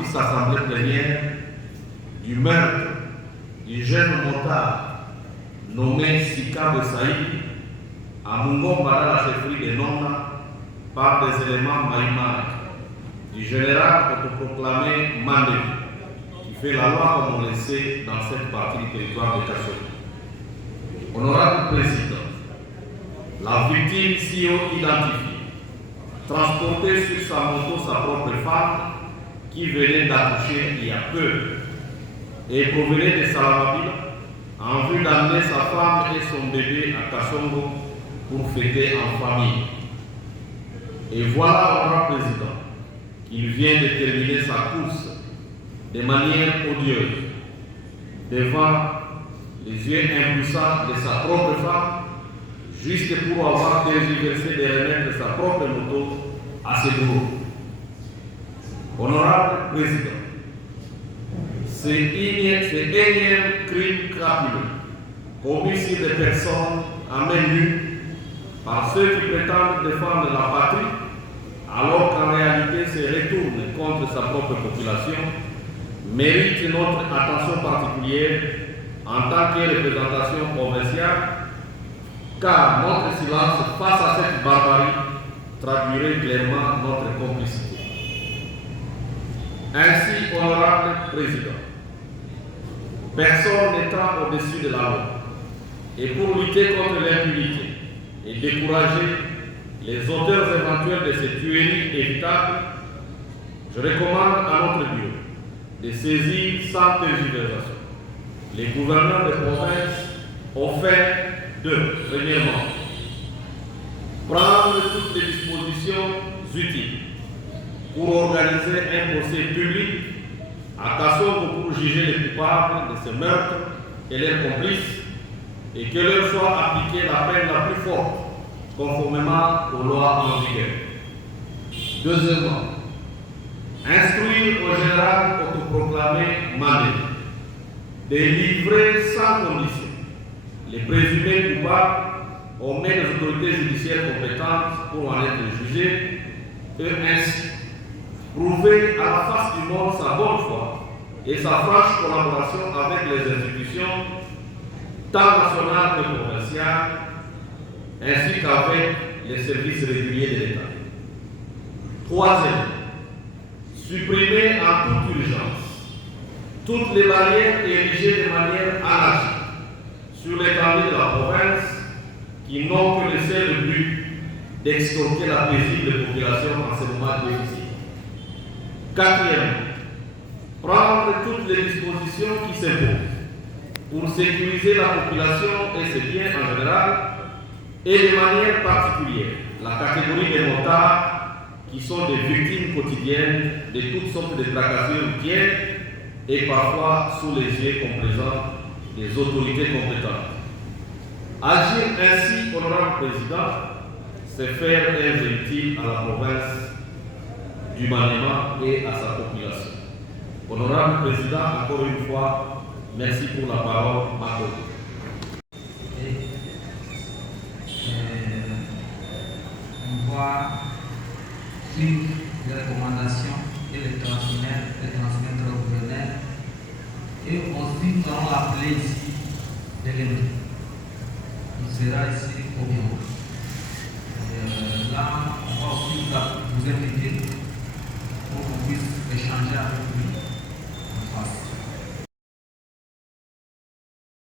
Cette assemblée plénière du meurtre du jeune motard nommé Sika Saïd à Mungomba dans la chefferie de Nona par des éléments maïmars du général autoproclamé Mandé qui fait la loi comme on le sait dans cette partie du territoire de Kassou. Honorable Président, la victime CEO identifiée, transportée sur sa moto sa propre femme qui venait d'accoucher il y a peu et provenait de Salamabila en vue d'amener sa femme et son bébé à Kassongo pour fêter en famille. Et voilà, Honorable Président, qu'il vient de terminer sa course de manière odieuse devant les yeux impuissants de sa propre femme, juste pour avoir tergiversé de remettre sa propre moto à ses bourreaux. Honorable Président, ce énième crime crapuleux commis sur des personnes à main nue par ceux qui prétendent défendre la patrie, alors qu'en réalité se retourne contre sa propre population, mérite notre attention particulière en tant que représentation provinciale, car notre silence face à cette barbarie traduirait clairement notre complicité. Ainsi, Honorable Président, personne n'étant au-dessus de la loi, et pour lutter contre l'impunité et décourager les auteurs éventuels de ces tueries évitables, je recommande à notre bureau de saisir sans tergiversation les gouverneurs de province au fait de, premièrement, prendre toutes les dispositions utiles pour organiser un procès public à Kassongo pour juger les coupables de ce meurtre et leurs complices et que leur soit appliquée la peine la plus forte conformément aux lois en vigueur. Deuxièmement, instruire au général autoproclamé Mandé de livrer sans condition les présumés coupables aux mains des autorités judiciaires compétentes pour en être jugés et ainsi prouver à la face du monde sa bonne foi et sa franche collaboration avec les institutions tant nationales que provinciales ainsi qu'avec les services réguliers de l'État. Troisièmement, supprimer en toute urgence toutes les barrières érigées de manière anarchique sur l'étendue de la province qui n'ont que le seul but d'extorquer la paisible population en ce moment difficile. Quatrièmement, prendre toutes les dispositions qui s'imposent pour sécuriser la population et ses biens en général et de manière particulière la catégorie des motards qui sont des victimes quotidiennes de toutes sortes de tracasseries routières et parfois sous les yeux complaisants des autorités compétentes. Agir ainsi, Honorable Président, c'est faire un utile à la province du Maniema et à sa population. Honorable Président, encore une fois, merci pour la parole accordée. On va suivre les recommandations et les transmettre au gouverneur. Et ensuite, nous allons l'appeler ici l'élément. Il sera ici au bureau. Là, on va aussi vous inviter pour qu'on puisse échanger avec